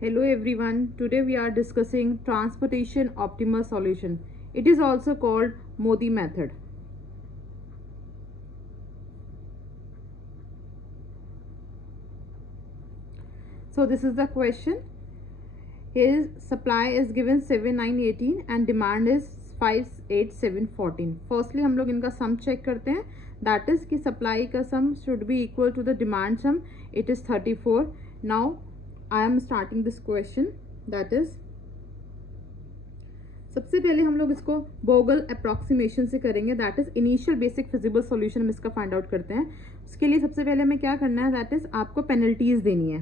Hello everyone, today we are discussing transportation optimal solution. It is also called Modi method. So this is the question. His supply is given 7918 and demand is 58714. Firstly हम लोग इनका sum check करते हैं. That is कि supply का sum should be equal to the demand sum. It is 34. Now I am starting this question. That is सबसे पहले हम लोग इसको बोगल अप्रॉक्सीमेशन से करेंगे. That is initial basic feasible solution हम इसका फाइंड आउट करते हैं. उसके लिए सबसे पहले हमें क्या करना है, दैट इज आपको पेनल्टीज देनी है.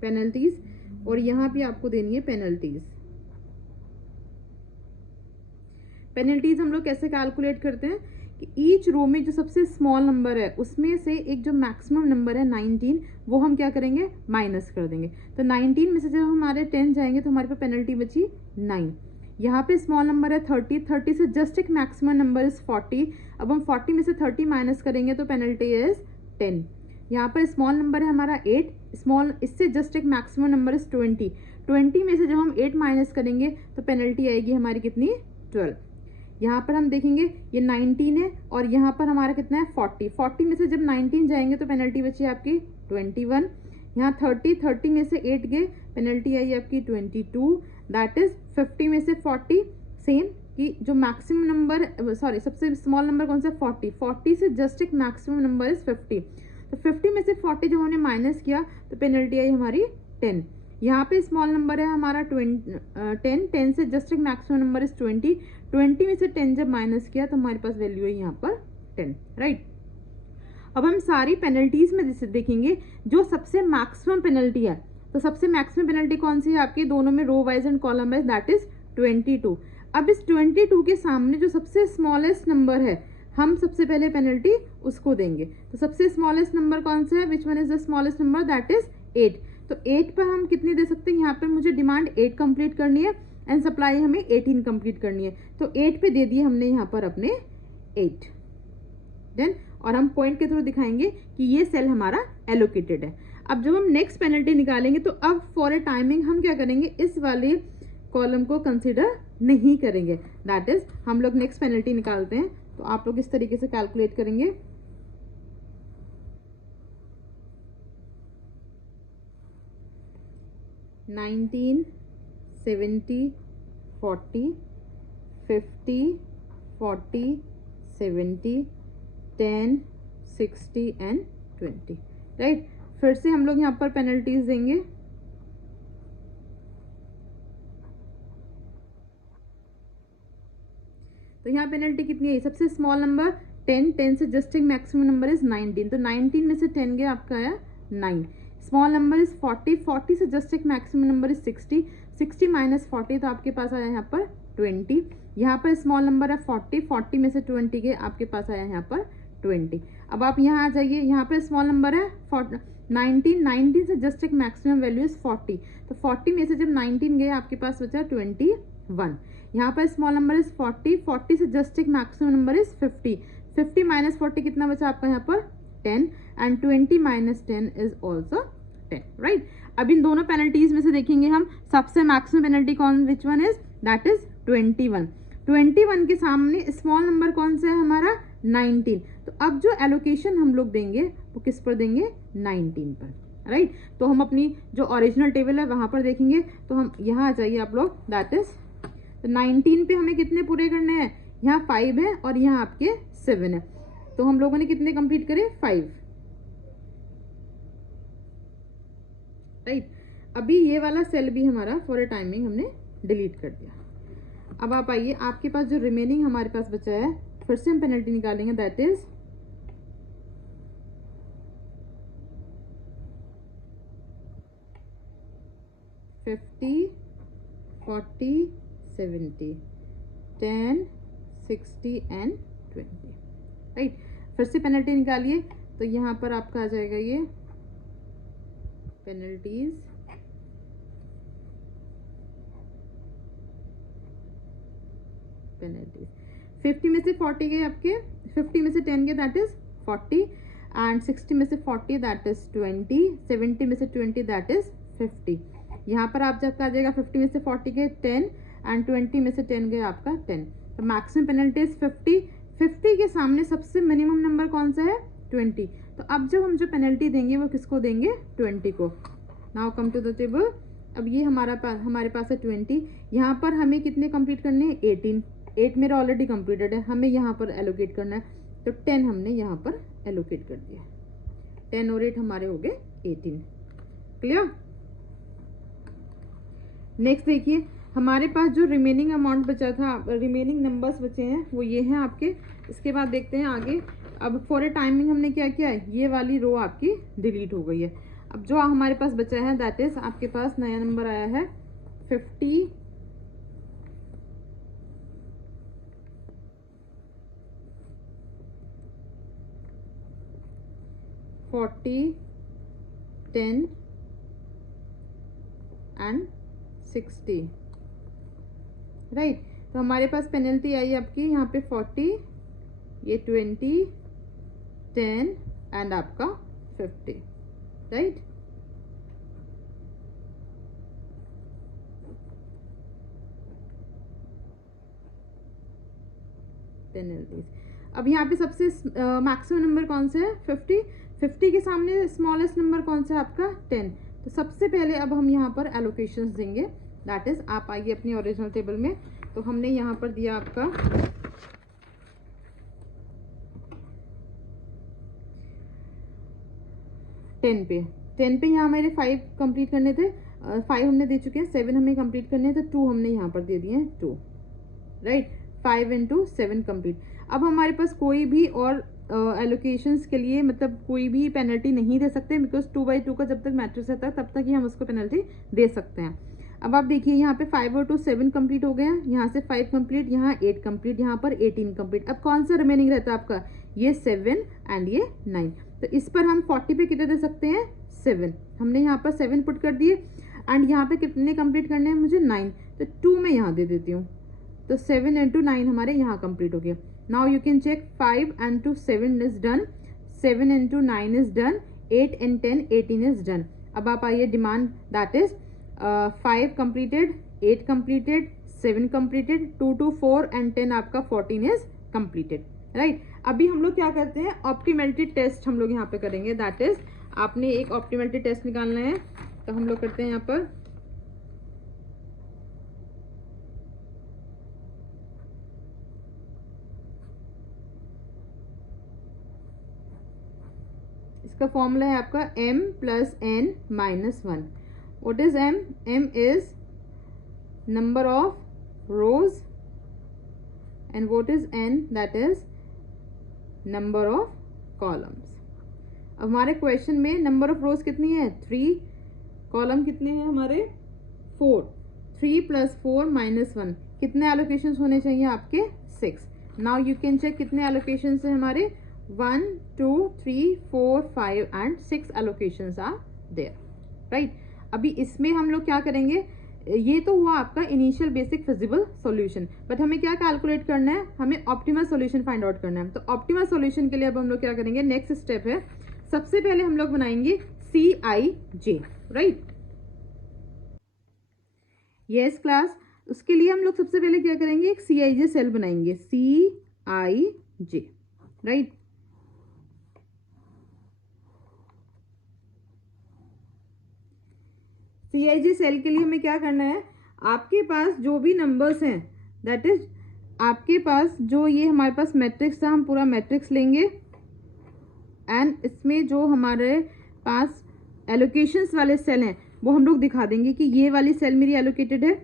पेनल्टीज और यहाँ भी आपको देनी है पेनल्टीज. पेनल्टीज हम लोग कैसे कैलकुलेट करते हैं कि ईच रो में जो सबसे स्मॉल नंबर है उसमें से एक जो मैक्सिमम नंबर है 19 वो हम क्या करेंगे, माइनस कर देंगे. तो 19 में से जब हमारे 10 जाएंगे तो हमारे पास पेनल्टी बची 9. यहाँ पे स्मॉल नंबर है 30 से जस्ट एक मैक्सिमम नंबर इज 40. अब हम 40 में से 30 माइनस करेंगे तो पेनल्टी इज 10. यहाँ पर स्मॉल नंबर है हमारा 8. स्मॉल इससे जस्ट एक मैक्सिमम नंबर इज 20 में से जब हम 8 माइनस करेंगे तो पेनल्टी आएगी हमारी कितनी, 12. यहाँ पर हम देखेंगे ये 19 है और यहाँ पर हमारा कितना है 40 में से जब 19 जाएंगे तो पेनल्टी बची आपकी 21. यहाँ 30 में से 8 गए, पेनल्टी आई आपकी 22. दैट इज 50 में से 40 सेम कि जो मैक्सिमम नंबर सबसे स्मॉल नंबर कौन सा 40 से जस्ट एक मैक्सिमम नंबर इज 50. तो 50 में से 40 जब हमने माइनस किया तो पेनल्टी आई हमारी 10. यहाँ पे स्मॉल नंबर है हमारा 10 से जस्ट एक मैक्सिमम नंबर इज 20 में से 10 जब माइनस किया तो हमारे पास वैल्यू है यहाँ पर 10. राइट. अब हम सारी पेनल्टीज में देखेंगे जो सबसे मैक्सिमम पेनल्टी है. तो सबसे मैक्सिमम पेनल्टी कौन सी है आपकी, दोनों में row wise and column wise, that is 22. अब इस 22 के सामने जो सबसे स्मॉलेस्ट नंबर है हम सबसे पहले पेनल्टी उसको देंगे. तो सबसे स्मॉलेस्ट नंबर कौन सा है, which one is the smallest number, that is 8. तो 8 पर हम कितनी दे सकते हैं, यहाँ पर मुझे डिमांड 8 कंप्लीट करनी है एंड सप्लाई हमें 18 कंप्लीट करनी है. तो 8 पे दे दिए हमने यहाँ पर अपने 8. देन और हम पॉइंट के थ्रू दिखाएंगे कि ये सेल हमारा एलोकेटेड है. अब जब हम नेक्स्ट पेनल्टी निकालेंगे तो अब फॉर ए टाइमिंग हम क्या करेंगे, इस वाले कॉलम को कंसिडर नहीं करेंगे. दैट इज हम लोग नेक्स्ट पेनल्टी निकालते हैं. तो आप लोग इस तरीके से कैलकुलेट करेंगे. $19, $70, $40, $50, $40, $70, $10, $60 एंड $20. राइट. फिर से हम लोग यहाँ पर पेनल्टीज देंगे. तो यहाँ पेनल्टी कितनी है, सबसे स्मॉल नंबर 10 से जस्ट एक मैक्सिमम नंबर इज 19. तो 19 में से 10 गया आपका आया 9. स्मॉल नंबर इज 40 से जस्ट एक मैक्सिमम नंबर इज 60 माइनस 40 तो आपके पास आया यहाँ पर 20. यहाँ पर स्मॉल नंबर है 40 में से 20 गए, आपके पास आया यहाँ पर 20. अब आप यहाँ आ जाइए, यहाँ पर स्मॉल नंबर है 19 से जस्ट एक मैक्सिमम वैल्यू इज 40. तो 40 में से जब 19 गए आपके पास बचा 21. यहाँ पर स्मॉल नंबर इज 40 से जस्ट एक मैक्सिमम नंबर इज 50 माइनस 40 कितना बचा आपका यहाँ पर 10 and 20 minus 10 is also 10. Right. अब इन दोनों पेनल्टीज में से देखेंगे हम सबसे मैक्सिमम पेनल्टी कौन, which one is, that is 21 के सामने स्मॉल नंबर कौन सा है हमारा 19. तो अब जो एलोकेशन हम लोग देंगे वो किस पर देंगे, 19 पर. राइट. तो हम अपनी जो ओरिजिनल टेबल है वहां पर देखेंगे. तो हम यहाँ आ जाइए आप लोग, दैट इज तो 19 पे हमें कितने पूरे करने हैं, यहाँ 5 है और यहाँ आपके 7 है. तो हम लोगों ने कितने कंप्लीट करे, 5. राइट. अभी ये वाला सेल भी हमारा फॉर ए टाइमिंग हमने डिलीट कर दिया. अब आप आइए, आपके पास जो रिमेनिंग हमारे पास बचा है फिर से हम पेनल्टी निकालेंगे. That is $50, $40, $70, $10, $60 and $20. राइट. फिर से पेनल्टी निकालिए. तो यहाँ पर आपका आ जाएगा ये पेनल्टीज. पेनल्टीज 50 में से 40 गए आपके, 50 में से 10 गए, दैट इज 40. एंड 60 में से 40 दैट इज 20, 70 में से 20 दैट इज 50। यहाँ पर आप जब आ जाएगा 50 में से 40 गए 10 एंड 20 में से 10 गए आपका 10। तो मैक्सिमम पेनल्टी इज 50। 50 के सामने सबसे मिनिमम नंबर कौन सा है? 20। तो अब जब हम जो पेनल्टी देंगे वो किसको देंगे? 20 को। Now come to the table. अब ये हमारे पास है 20। यहाँ पर हमें कितने कंप्लीट करने हैं? 18। 8 मेरा ऑलरेडी कंप्लीटेड है, हमें यहाँ पर एलोकेट करना है, तो 10 हमने यहाँ पर एलोकेट कर दिया। 10 और 8 हमारे हो गए 18। क्लियर? नेक्स्ट देखिए, हमारे पास जो रिमेनिंग अमाउंट बचा था, रिमेनिंग नंबर्स बचे हैं वो ये हैं आपके। इसके बाद देखते हैं आगे। अब फॉर ए टाइमिंग हमने क्या किया है, ये वाली रो आपकी डिलीट हो गई है। अब जो हमारे पास बचा है दैट इज आपके पास नया नंबर आया है 50, 40, 10 एंड 60, राइट। तो हमारे पास पेनल्टी आई आपकी यहाँ पे 40, ये 20, 10 एंड आपका 50, राइट। पेनल्टीज। अब यहाँ पे सबसे मैक्सिमम नंबर कौन सा है? 50। 50 के सामने स्मॉलेस्ट नंबर कौन सा है आपका? 10। तो सबसे पहले अब हम यहाँ पर एलोकेशंस देंगे, दैट इज आप आइए अपनी ओरिजिनल टेबल में। तो हमने यहाँ पर दिया आपका 10 पे। 10 पे यहाँ मेरे 5 कंप्लीट करने थे, 5 हमने दे चुके हैं, 7 हमें कंप्लीट करने थे, 2 हमने यहाँ पर दे दिए हैं 2, राइट। 5 into 7 complete. अब हमारे पास कोई भी और एलोकेशंस के लिए मतलब कोई भी पेनल्टी नहीं दे सकते, बिकॉज 2/2 का जब तक मैट्रिक्स रहता है तब तक ही हम उसको पेनल्टी दे सकते हैं। अब आप देखिए यहाँ पे 5 और 2 7 कंप्लीट हो गए हैं, यहाँ से 5 कंप्लीट, यहाँ 8 कंप्लीट, यहाँ पर 18 कंप्लीट। अब कौन सा रिमेनिंग रहता है आपका? ये 7 एंड ये 9। तो इस पर हम 40 पे कितने दे सकते हैं? 7। हमने यहाँ पर 7 पुट कर दिए एंड यहाँ पे कितने कंप्लीट करने हैं मुझे? 9। तो 2 मैं यहाँ दे देती हूँ, तो 7 into 9 हमारे यहाँ कंप्लीट हो गया। Now you can check 5 into 7 is done, 7 into 9 is done, 8 and 10 18 is done. अब आप आइए demand, that is 5 completed, 8 completed, 7 completed, 2 to 4 and 10 आपका 14 इज कंप्लीटेड, राइट। अभी हम लोग क्या करते हैं? ऑप्टिमलिटी टेस्ट हम लोग यहाँ पे करेंगे, दैट इज आपने एक ऑप्टिमलिटी टेस्ट निकालना है। तो हम लोग करते हैं यहाँ पर इसका फॉर्मूला है आपका m + n - 1। What is m? m is number of rose and what is n? That is number of columns. अब हमारे क्वेश्चन में नंबर ऑफ रोज कितनी है? 3। कॉलम कितने हैं हमारे? 4। 3 + 4 - 1 कितने एलोकेशंस होने चाहिए आपके? 6। नाउ यू कैन चेक कितने एलोकेशंस हैं हमारे? 1 2 3 4 5 and 6 allocations are there, right। अभी इसमें हम लोग क्या करेंगे? ये तो हुआ आपका initial basic feasible solution, but हमें क्या कैलकुलेट करना है? हमें ऑप्टिमल सॉल्यूशन फाइंड आउट करना है। तो ऑप्टिमल सॉल्यूशन के लिए अब हम लोग क्या करेंगे? नेक्स्ट स्टेप है, सबसे पहले हम लोग बनाएंगे CIJ, राइट। यस क्लास, उसके लिए हम लोग सबसे पहले क्या करेंगे? एक CIJ सेल बनाएंगे, CIJ, राइट। CIJ सेल के लिए हमें क्या करना है? आपके पास जो भी नंबर्स हैं, दैट इज आपके पास जो ये हमारे पास मैट्रिक्स था, हम पूरा मैट्रिक्स लेंगे एंड इसमें जो हमारे पास एलोकेशंस वाले सेल हैं वो हम लोग दिखा देंगे कि ये वाली सेल मेरी एलोकेटेड है,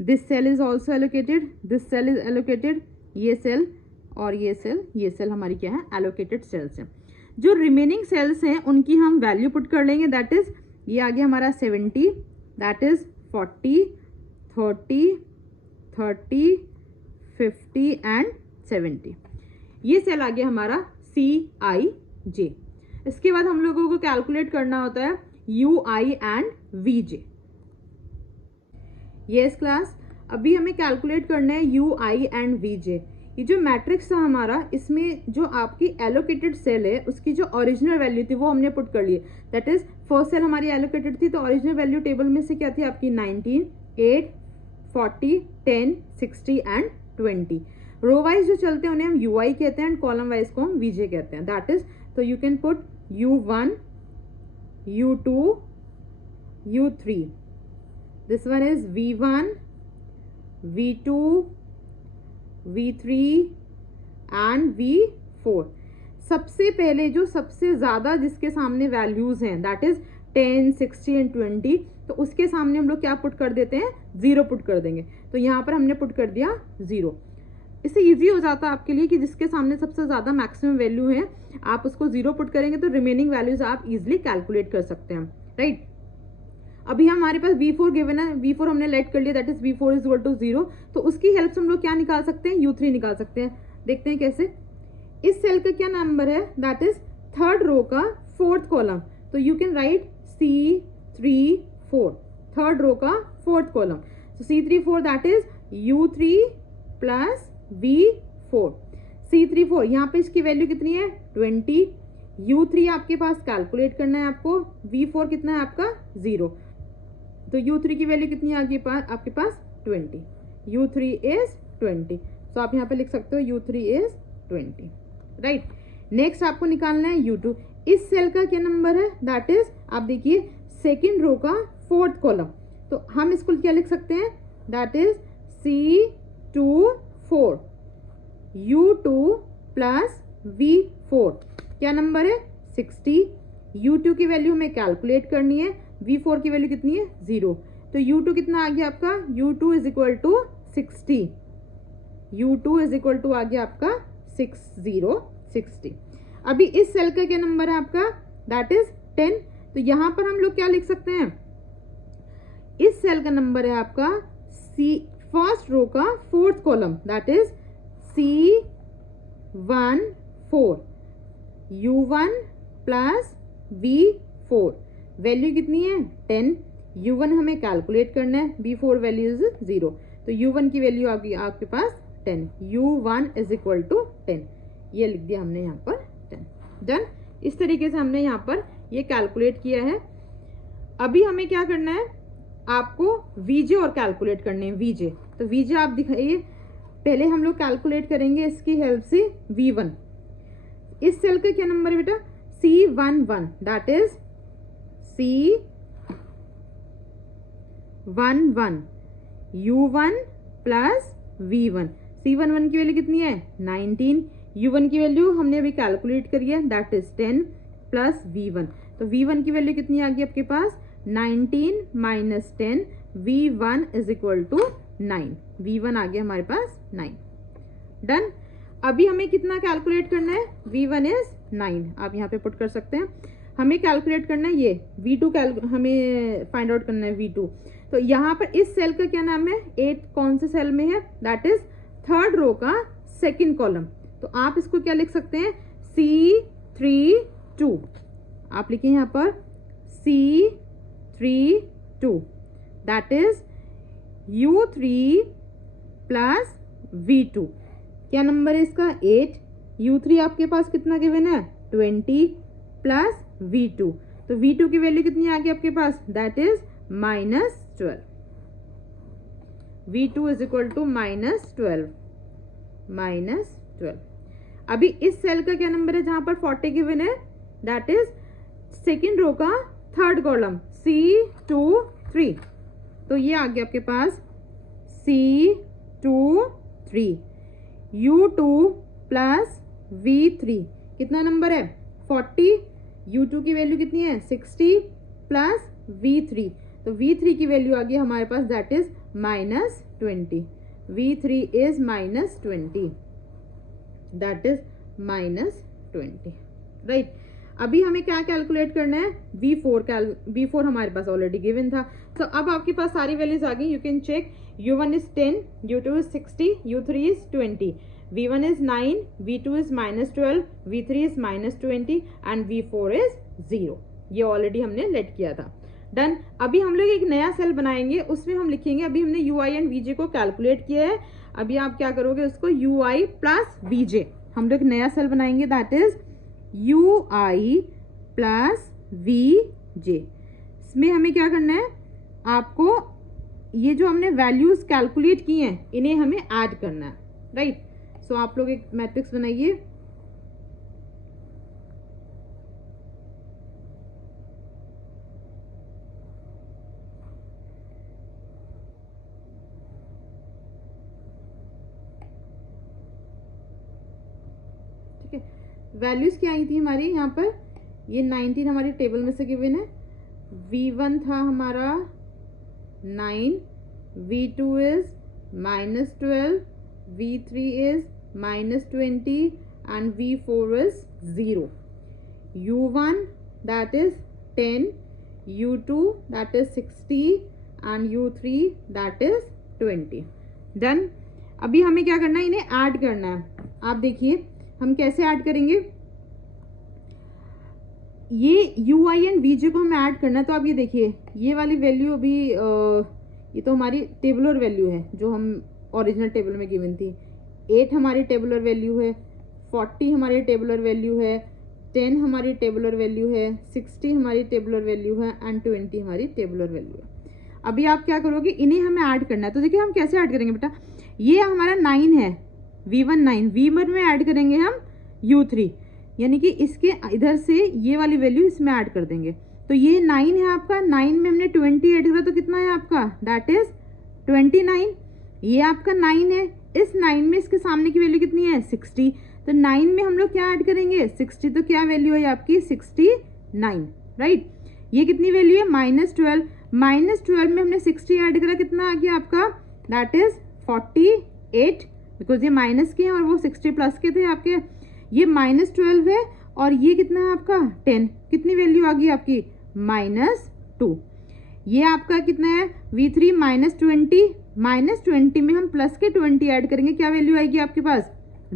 this cell is also allocated, this cell is allocated, ये सेल और ये सेल हमारी क्या है? एलोकेटेड सेल्स हैं। जो रिमेनिंग सेल्स हैं उनकी हम वैल्यू पुट कर लेंगे, दैट इज ये आ गया हमारा 70, दैट इज 40, 30, 30, 50 एंड 70। ये सेल आ गया हमारा CIJ। इसके बाद हम लोगों को कैलकुलेट करना होता है UI and VJ। Yes class, अभी हमें कैलकुलेट करना है UI एंड VJ। ये जो मैट्रिक्स था हमारा, इसमें जो आपकी एलोकेटेड सेल है उसकी जो ओरिजिनल वैल्यू थी वो हमने पुट कर ली। दैट इज फर्स्ट सेल हमारी एलोकेटेड थी, तो ओरिजिनल वैल्यू टेबल में से क्या थी आपकी 19, 8, 40, 10, 60 एंड 20। रो वाइज जो चलते हैं उन्हें हम UI कहते हैं एंड कॉलम वाइज को हम VJ कहते हैं। दैट इज, तो you can put U1, U2, U3, this one is V1, V2, V3 and V4। सबसे पहले जो सबसे ज्यादा जिसके सामने वैल्यूज हैं दैट इज 10, 60 एंड 20, तो उसके सामने हम लोग क्या पुट कर देते हैं, 0 पुट कर देंगे। तो यहाँ पर हमने पुट कर दिया 0। इससे इजी हो जाता है आपके लिए कि जिसके सामने सबसे ज्यादा मैक्सिमम वैल्यू है आप उसको 0 पुट करेंगे तो रिमेनिंग वैल्यूज आप इजिली कैलकुलेट कर सकते हैं, राइट। अभी हमारे पास V4 गिवन है, V4 हमने लेट कर लिया, that is V4 is equal to 0। तो उसकी हेल्प से हम लोग क्या निकाल सकते हैं, U3 निकाल सकते हैं। देखते हैं कैसे। इस सेल का क्या नंबर है, दैट इज थर्ड रो का फोर्थ कॉलम, तो you can write C34, third row का फोर्थ कॉलम। तो C34 that is U3 plus V4। C34 यहाँ पे इसकी वैल्यू कितनी है 20, U3 आपके पास कैलकुलेट करना है आपको, V4 कितना है आपका 0, तो U3 की वैल्यू कितनी है आपके पास 20, U3 इज 20। तो आप यहाँ पे लिख सकते हो U3 इज 20, राइट। नेक्स्ट आपको निकालना है U2। इस सेल का क्या नंबर है, दैट इज आप देखिए सेकेंड रो का फोर्थ कॉलम, तो हम इसको क्या लिख सकते हैं, that is C24, U2 plus V4 क्या नंबर है 60। U2 की वैल्यू हमें कैलकुलेट करनी है, V4 की वैल्यू कितनी है 0, तो U2 कितना आ गया आपका, U2 is equal to 60, U2 is equal to आ गया आपका 60। अभी इस सेल का क्या नंबर है आपका, दैट इज 10, तो यहां पर हम लोग क्या लिख सकते हैं, इस सेल का नंबर है आपका फर्स्ट रो का fourth column, that is C14, U1 plus V4 value कितनी है 10, U1 हमें कैलकुलेट करना है, V4 वैल्यू इज 0, तो U1 की वैल्यू आ गई आपके पास 10, U1 इज इक्वल टू 10, ये लिख दिया हमने यहाँ पर 10। डन। इस तरीके से हमने यहाँ पर ये कैलकुलेट किया है। अभी हमें क्या करना है, आपको VJ और कैलकुलेट करने हैं, VJ। तो VJ आप दिखाइए, पहले हम लोग कैलकुलेट करेंगे इसकी हेल्प से V1। इस सेल का क्या नंबर है बेटा C11, that is C11, U1 plus V1। C11 की वैल्यू कितनी है 19, U1 की वैल्यू हमने अभी कैलकुलेट करी है, दैट इज 10 प्लस V1, तो V1 की वैल्यू कितनी आ गई आपके पास 19 minus 10, V1 is equal to 9, V1 आ गया हमारे पास 9। डन। अभी हमें कितना कैलकुलेट करना है, V1 इज 9, आप यहाँ पे पुट कर सकते हैं। हमें कैलकुलेट करना है ये V2, हमें फाइंड आउट करना है V2। तो यहाँ पर इस सेल का क्या नाम है, 8 कौन से सेल में है, दैट इज थर्ड रो का सेकंड कॉलम, तो आप इसको क्या लिख सकते हैं C32, आप लिखें यहाँ पर C32, that is U3 plus V2 क्या नंबर है इसका 8, U3 आपके पास कितना गिवन है 20 प्लस V2, तो V2 की वैल्यू कितनी आ गई आपके पास, that is -12, V2 is equal to -12। अभी इस सेल का क्या नंबर है जहां पर 40 गिवन है, दैट इज सेकेंड रो का थर्ड कॉलम C23, तो ये आ गया आपके पास C23, U2 प्लस V3 कितना नंबर है 40, U2 की वैल्यू कितनी है 60 प्लस V3, तो V3 की वैल्यू आ गई हमारे पास, that is -20, V3 is -20, that is -20, right. अभी हमें क्या कैलकुलेट करना है, V4 हमारे पास ऑलरेडी गिवन था, तो अब आपके पास सारी वैल्यूज आ गई। You can check, U1 is 10, U2 is 60, U3 is 20, V1 is 9, V2 is -12, V3 is -20 and V4 is 0। ये ऑलरेडी हमने लेट किया था। डन। अभी हम लोग एक नया सेल बनाएंगे, उसमें हम लिखेंगे, अभी हमने UI एंड VJ को कैलकुलेट किया है, अभी आप क्या करोगे, उसको UI प्लस VJ, हम लोग नया सेल बनाएंगे, that is UI plus VJ। इसमें हमें क्या करना है, आपको ये जो हमने वैल्यूज कैलकुलेट की हैं इन्हें हमें ऐड करना है, राइट। सो आप लोग एक मैट्रिक्स बनाइए। ठीक है, वैल्यूज क्या आई थी हमारी यहाँ पर, ये 19 हमारी टेबल में से गिवन है, V1 था हमारा 9, V2 is -12, V3 is -20 and V4 is 0. U1 that is 10, U2 that is 60 and U3 that is 20. Done. अभी हमें क्या करना है, इन्हें ऐड करना है। आप देखिए हम कैसे ऐड करेंगे, ये UI एंड VJ को हमें ऐड करना है। तो आप ये देखिए, ये वाली वैल्यू अभी ये तो हमारी टेबुलर वैल्यू है जो हम ओरिजिनल टेबल में गिवन थी। 8 हमारी टेबुलर वैल्यू है, 40 हमारी टेबुलर वैल्यू है, 10 हमारी टेबुलर वैल्यू है, 60 हमारी टेबुलर वैल्यू है एंड 20 हमारी टेबुलर वैल्यू है। अभी आप क्या करोगे, इन्हें हमें ऐड करना है। तो देखिए हम कैसे ऐड करेंगे बेटा, ये हमारा 9 है, V1 9, V1 में ऐड करेंगे हम U3, यानी कि इसके इधर से ये वाली वैल्यू इसमें ऐड कर देंगे। तो ये 9 है आपका, 9 में हमने 20 ऐड करा तो कितना है आपका, दैट इज 29। ये आपका 9 है, इस 9 में इसके सामने की वैल्यू कितनी है, 60। तो 9 में हम लोग क्या ऐड करेंगे, 60, तो क्या वैल्यू है आपकी 69, राइट। ये कितनी वैल्यू है, -12, -12 में हमने 60 ऐड करा, कितना आ गया आपका, दैट इज 48, बिकॉज ये माइनस के हैं और वो 60 प्लस के थे आपके। ये -12 है और ये कितना है आपका 10, कितनी वैल्यू आ गई आपकी -2। ये आपका कितना है V3 -20, -20 में हम प्लस के 20 ऐड करेंगे, क्या वैल्यू आएगी आपके पास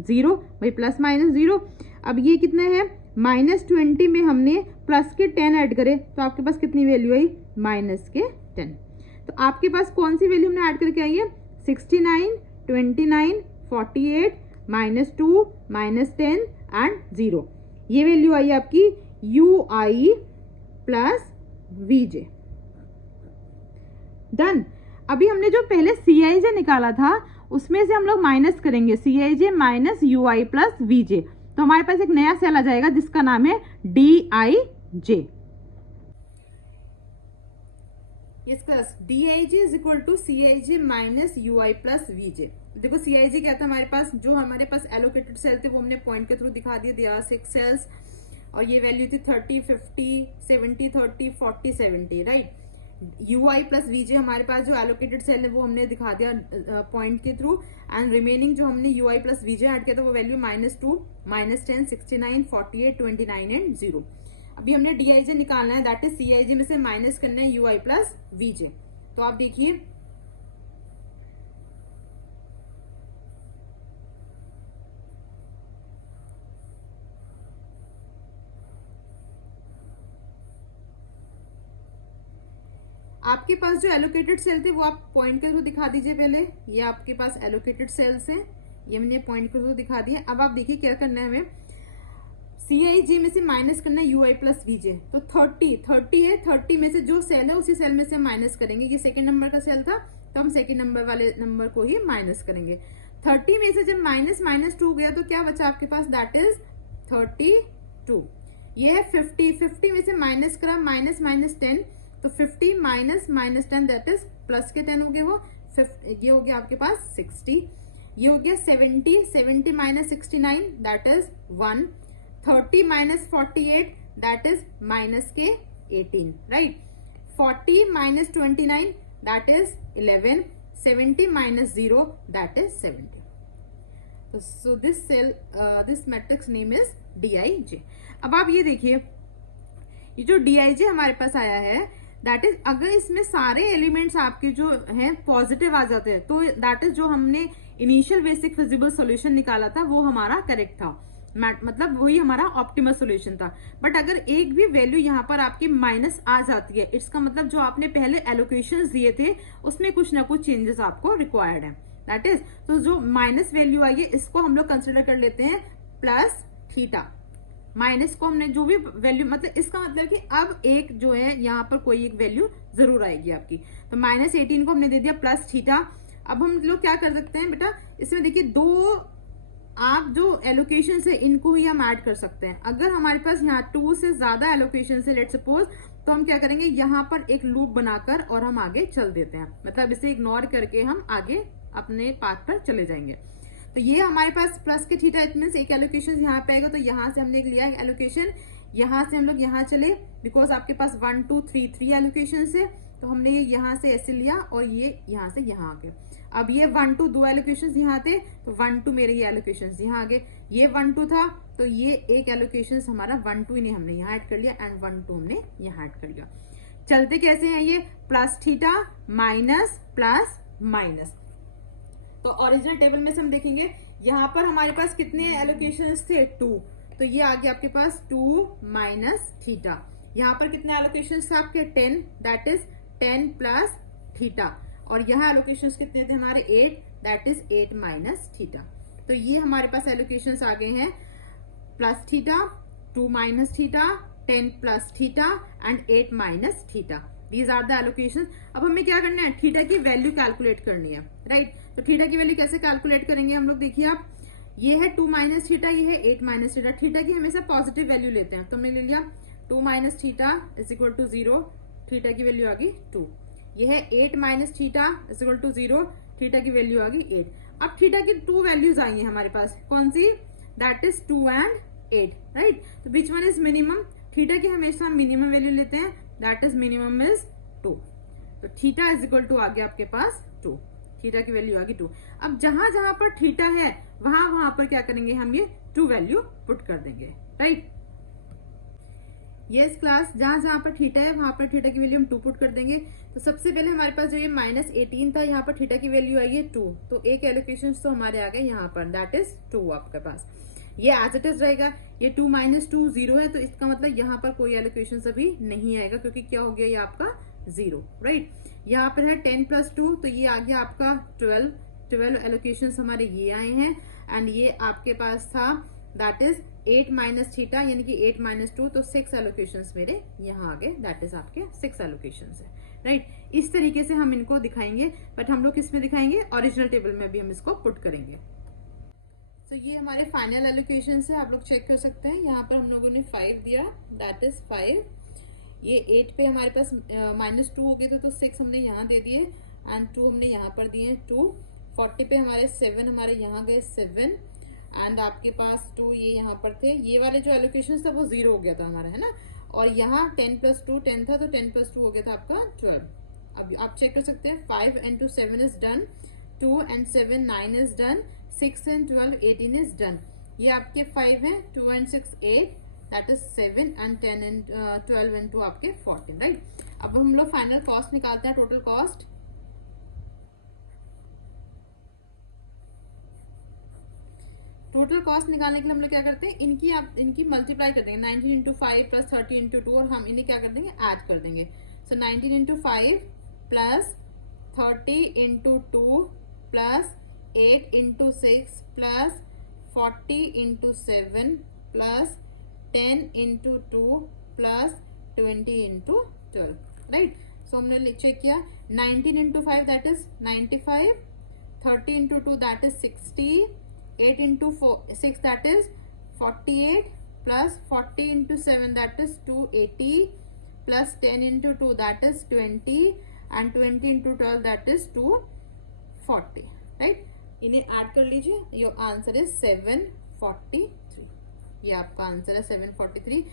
0, भाई प्लस माइनस 0। अब ये कितना है, -20 में हमने प्लस के 10 ऐड करे तो आपके पास कितनी वैल्यू आई, -10। तो आपके पास कौन सी वैल्यू हमने ऐड करके आई है, 69, 29, 48, -2, -10 एंड 0। ये वैल्यू आई आपकी UI प्लस VJ। डन। अभी हमने जो पहले CIJ निकाला था उसमें से हम लोग माइनस करेंगे, CIJ minus UI plus VJ, तो हमारे पास एक नया सेल आ जाएगा जिसका नाम है DIJ। DIJ is equal to CIJ minus UI plus VJ। देखो CIJ क्या था हमारे पास, जो हमारे पास एलोकेटेड सेल थे वो हमने पॉइंट के थ्रू दिखा दिए, दिया 6 सेल्स और ये वैल्यू थी 30, 50, 70, 30, 40, 70, राइट। UI प्लस VJ हमारे पास जो एलोकेटेड सेल है वो हमने दिखा दिया पॉइंट के थ्रू, एंड रिमेनिंग जो हमने UI प्लस VJ ऐड किया था वो वैल्यू -2, -10, 69, 48, 29 एंड 0। अभी हमने DIJ निकालना है, दैट इज CIJ में से माइनस करना है UI प्लस VJ। तो आप देखिए आपके पास जो एलोकेटेड सेल थे वो आप पॉइंट के थ्रू दिखा दीजिए। पहले ये आपके पास एलोकेटेड सेल्स हैं, ये मैंने पॉइंट के थ्रू दिखा दिया। अब आप देखिए क्या करना है, हमें CIJ में से माइनस करना है UI प्लस VJ। तो 30 है, 30 में से जो सेल है उसी सेल में से माइनस करेंगे। ये सेकेंड नंबर का सेल था तो हम सेकेंड नंबर वाले नंबर को ही माइनस करेंगे। 30 में से जब -2 गया तो क्या बचा आपके पास, दैट इज 32। ये है 50 में से माइनस करा, -10, तो 50 -10 दैट इज प्लस के 10 हो गए वो, ये हो गया आपके पास 60। ये हो गया 70 -69 that is 1, 30 -48 that is minus के 18, right. 40 -29 that is 11, 70 -0 that is 70। So this cell this matrix name is DIJ। अब आप ये देखिए, ये जो DIJ हमारे पास आया है दैट इज, अगर इसमें सारे एलिमेंट्स आपके जो हैं पॉजिटिव आ जाते हैं तो दैट इज जो हमने इनिशियल बेसिक फिजिबल सॉल्यूशन निकाला था वो हमारा करेक्ट था, मतलब वही हमारा ऑप्टिमल सॉल्यूशन था। बट अगर एक भी वैल्यू यहाँ पर आपकी माइनस आ जाती है, इसका मतलब जो आपने पहले एलोकेशंस दिए थे उसमें कुछ ना कुछ चेंजेस आपको रिक्वायर्ड है। दैट इज, तो जो माइनस वैल्यू आई है इसको हम लोग कंसिडर कर लेते हैं प्लस थीटा। माइनस को हमने जो भी वैल्यू, मतलब इसका मतलब कि अब एक जो है यहाँ पर कोई एक वैल्यू जरूर आएगी आपकी। तो -18 को हमने दे दिया प्लस थीटा। अब हम लोग क्या कर सकते हैं बेटा, इसमें देखिए दो आप जो एलोकेशन है इनको ही हम ऐड कर सकते हैं। अगर हमारे पास यहाँ 2 से ज्यादा एलोकेशन है लेट्स सपोज, तो हम क्या करेंगे यहाँ पर एक लूप बनाकर और हम आगे चल देते हैं, मतलब इसे इग्नोर करके हम आगे अपने पाथ पर चले जाएंगे। तो ये हमारे पास प्लस के थीटा, इट मींस एक एलोकेशन यहाँ पे आएगा, तो यहाँ से हमने लिया एलोकेशन, यहाँ से हम लोग यहाँ चले बिकॉज आपके पास 1 2 3 3 एलोकेशन है, तो हमने ये यहाँ से ऐसे लिया और ये यहाँ से यहाँ आ गए। अब ये 1 2 दो एलोकेशन यहाँ थे, तो 1 2 मेरे ये एलोकेशन यहाँ आ गए। ये 1 2 था, तो ये एक एलोकेशन हमारा 1 2 इन्हें हमने यहाँ ऐड कर लिया एंड 1 2 हमने यहाँ ऐड कर लिया। चलते कैसे हैं ये, plus theta minus plus minus. तो ओरिजिनल टेबल में से हम देखेंगे यहाँ पर हमारे पास कितने एलोकेशंस थे, 2, तो ये आ गया आपके पास 2 माइनस थीटा। यहाँ पर कितने एलोकेशंस थे आपके 10, दैट इज 10 प्लस थीटा। और यहाँ एलोकेशंस कितने थे हमारे 8, दैट इज 8 माइनस थीटा। तो ये हमारे पास एलोकेशंस आ गए हैं plus theta, 2 minus theta, 10 plus theta and 8 minus theta. These are the allocations. अब हमें क्या करना है, थीटा की वैल्यू कैलकुलेट करनी है, राइट। तो थीटा की वैल्यू कैसे कैलकुलेट करेंगे हम लोग, देखिए आप, ये है 2 माइनस थीटा, ये है 8 माइनस थीटा। थीटा की हमेशा पॉजिटिव वैल्यू लेते हैं, तो हमने ले लिया 2 minus theta is equal to 0, theta की वैल्यू आ गई 2। ये है 8 minus theta is equal to 0, theta की वैल्यू आ गई 8। अब थीटा की 2 वैल्यूज आई है हमारे पास, कौन सी, दैट इज 2 एंड 8, राइट। तो which one is minimum, theta की हमेशा मिनिमम वैल्यू लेते हैं, दैट इज मिनिमम इज 2। तो थीटा इज इक्वल टू आ गया आपके पास 2, थीटा की वैल्यू आ गई 2। अब जहां जहां पर थीटा है वहां पर क्या करेंगे, हम ये 2 वैल्यू पुट कर देंगे, राइट। यस क्लास, जहां जहां पर थीटा है वहां पर थीटा की वैल्यू हम 2 पुट कर देंगे। तो सबसे पहले हमारे पास जो ये -18 था, यहाँ पर थीटा की वैल्यू आई है 2, तो एक एलोकेशन तो हमारे आ गए यहाँ पर, दैट इज 2 आपके पास। ये एज इट इज रहेगा, ये 2 माइनस 2 0 है, तो इसका मतलब यहाँ पर कोई एलोकेशन अभी नहीं आएगा, क्योंकि क्या हो गया ये आपका 0, राइट। यहाँ पर है 10 प्लस 2, तो ये आ गया आपका 12 एलोकेशन हमारे ये आए हैं। एंड ये आपके पास था दैट इज 8 माइनस थीटा, यानी कि 8 माइनस 2, तो 6 एलोकेशन मेरे यहाँ आ गए, दैट इज आपके 6 एलोकेशन है, राइट। इस तरीके से हम इनको दिखाएंगे, बट हम लोग किसमें दिखाएंगे, ओरिजिनल टेबल में भी हम इसको पुट करेंगे। तो ये हमारे फाइनल एलोकेशन है, आप लोग चेक कर सकते हैं। यहाँ पर हम लोगों ने 5 दिया, दैट इज 5। ये 8 पे हमारे पास -2 हो गए थे, तो 6 हमने यहाँ दे दिए एंड 2 हमने यहाँ पर दिए 2। 40 पे हमारे 7 हमारे यहाँ गए 7 एंड आपके पास 2 ये यहाँ पर थे। ये वाले जो एलोकेशन था वो 0 हो गया था हमारा, है ना। और यहाँ 10 प्लस 2 10 था, तो 10 प्लस 2 हो गया था आपका 12। अब आप चेक कर सकते हैं, 5 and 2 7 is done, 2 and 7 9 is done, 6 and 12 18 is done. ये आपके 5 है, 2 and 6 8, that is 7 and 10 and 12 and 2 आपके 14, राइट। अब हम लोग फाइनल कॉस्ट निकालते हैं, टोटल कॉस्ट। टोटल कॉस्ट निकालने के लिए हम लोग क्या करते हैं, इनकी मल्टीप्लाई कर देंगे, 19 इंटू 5 प्लस 30 इंटू 2, और हम इन्हें क्या कर देंगे, ऐड कर देंगे। So 19 into 5 plus 30 into 2 plus 8 into 6 plus 40 into 7 plus 10 into 2 plus 20 into 12, right. So हमने चेक किया, 19 into 5 that is 95, 30 into 2 that is 60, 8 into 6 that is 48 plus 40 into 7 that is 280 plus 10 into 2 that is 20 and 20 into 12 that is 240, right। इन्हें add कर लीजिए, your answer is 743। ये आपका answer है 743।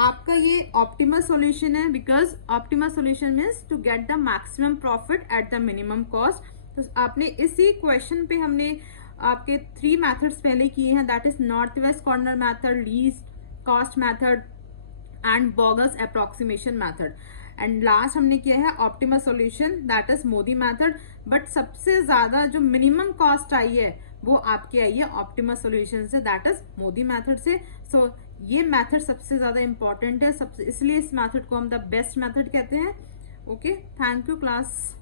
आपका ये ऑप्टिमल सॉल्यूशन है, because optimal solution means to get the maximum profit at the minimum cost. तो आपने इसी क्वेश्चन पे हमने आपके 3 मेथड्स पहले किए हैं, that is north west corner method, least cost method and bogus approximation method. And last हमने किया है optimal solution, that is Modi method. But सबसे ज्यादा जो मिनिमम कॉस्ट आई है वो आपकी आई है ऑप्टिमल सॉल्यूशन से, दैट इज मोदी मेथड से। सो ये मेथड सबसे ज्यादा इंपॉर्टेंट है, इसलिए इस मेथड को हम द बेस्ट मेथड कहते हैं। Okay, thank you class.